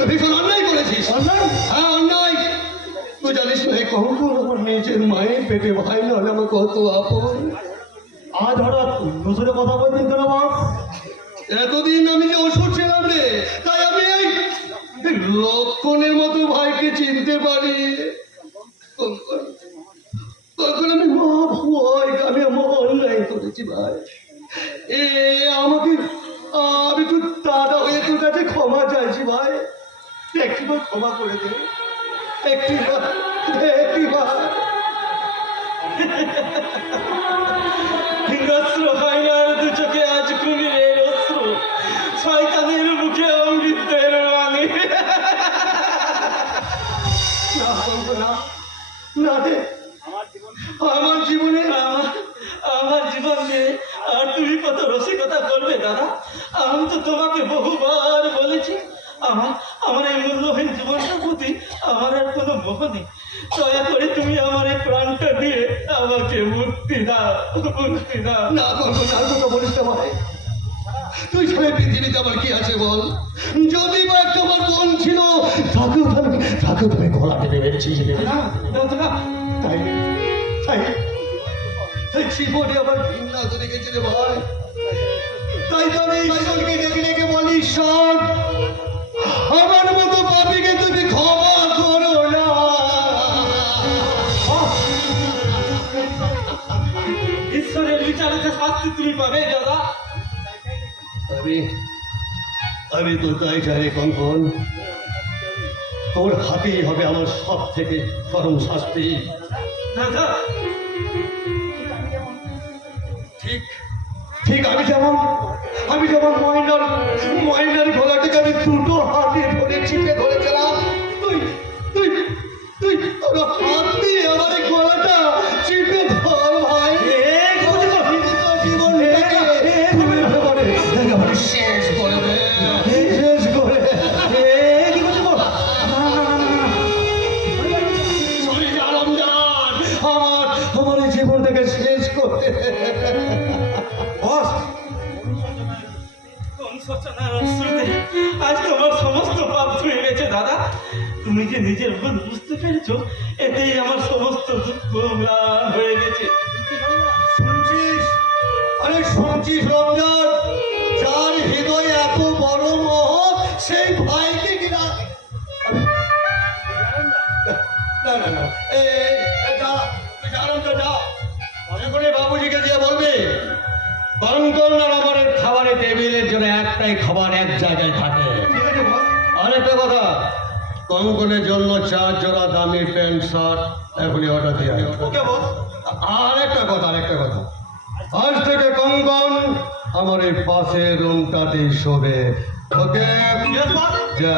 তো ভীষণ অন্যায় করেছিস। অন্যায়? হ্যাঁ অন্যায়। তুই জানিস না কখন আমার নিজের মায়ের পেটে ভাই না হলে আমার কত আপন। আজ হঠাৎ নজরে কথা বলছেন কেন বাপ? এতদিন আমি যে অসুর ছিলাম রে, তাই আমি এই লক্ষণের মতো ভাইকে চিনতে পারি। তখন আমি ভাই আমি আমার অন্যায় করেছি ভাই। আমাকে আমি তো দাদা হয়ে তোর কাছে ক্ষমা চাইছি ভাই। একটিবার ক্ষমা করে দে, একটিবার। হিংস্র হয় না দু চোখে আজ কুমিরের অস্ত্র, শয়তানের মুখে অমৃতের বাণী। না বলবো না, না রে, আমার জীবনে আমার জীবন নিয়ে আর তুমি কত রসিকতা করবে দাদা? আমি তো তোমাকে বহুবার বলেছি আমার এই মূল্যহীন জীবনটার প্রতি আমার আর কোনো মোহ নেই। দয়া করে তুমি আমার এই প্রাণটা দিয়ে আমাকে মুক্তি দাও, মুক্তি দাও। না বলবো না, কথা বলিস না ভাই। তুই ছাড়া পৃথিবীতে আমার কি আছে বল? যদি বা একটা আমার বোন ছিল, তাকেও তুমি গলা টেনে মেরেছিস। তাই তাই তাই জীবনে আমার ঘৃণা করে গেছে রে ভাই। তাই তো আমি ঈশ্বরকে ডেকে ডেকে বলি, ঈশ্বর আমার মতো পাপীকে তুমি ক্ষমা করো না। ঈশ্বরের বিচারেতে শাস্তি তুমি পাবে দাদা। আমি তো তাই চাই কঙ্কন, তোর হাতেই হবে আমার সব থেকে চরম শাস্তি। দাদা ঠিক ঠিক আমি যেমন ময়নার গলাটিকে আমি দুটো হাতে ধরে চিপে ধরেছিলাম, তুই তুই তুই তোর হাত দিয়ে আমার এই গলাটা চিপে ধর ভাই। জীবনটাকে শেষ করে দে, শেষ করে আমার এই জীবনটাকে শেষ করে। আজ তোমার সমস্ত পাপ ধুয়ে গেছে দাদা। তুমি যে নিজের ভুল বুঝতে পেরেছো, এতেই আমার সমস্ত দুঃখ ম্লান হয়ে গেছে। শুনছিস? আরে শুনছিস রমজান? যার হৃদয় এত বড় মহৎ, সেই ভাইকে কিনা না না না, যা রমজান যা, এখনই বাবুজিকে দিয়ে বলবি কঙ্কন আর আমার খাবারের টেবিলের জন্য একটাই খাবার এক জায়গায় থাকে। আরেকটা কথা, কঙ্কনের জন্য 4 জোড়া দামি প্যান্ট শার্ট এখনই অর্ডার দিয়ে আরেকটা কথা আজ থেকে কঙ্কন আমার এই পাশের রুমটাতেই শোবে। ওকে যা।